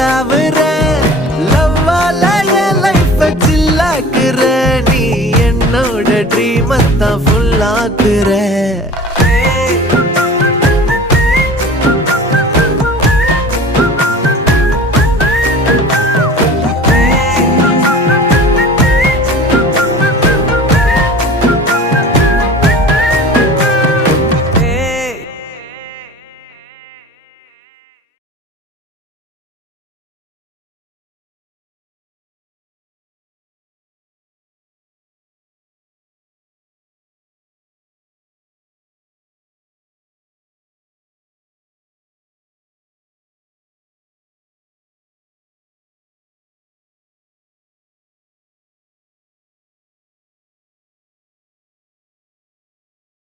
தாவுற லவ்வால என் life சில்லாக்குற நீ என்னோட dream தான் ஃபுல்லாக்குற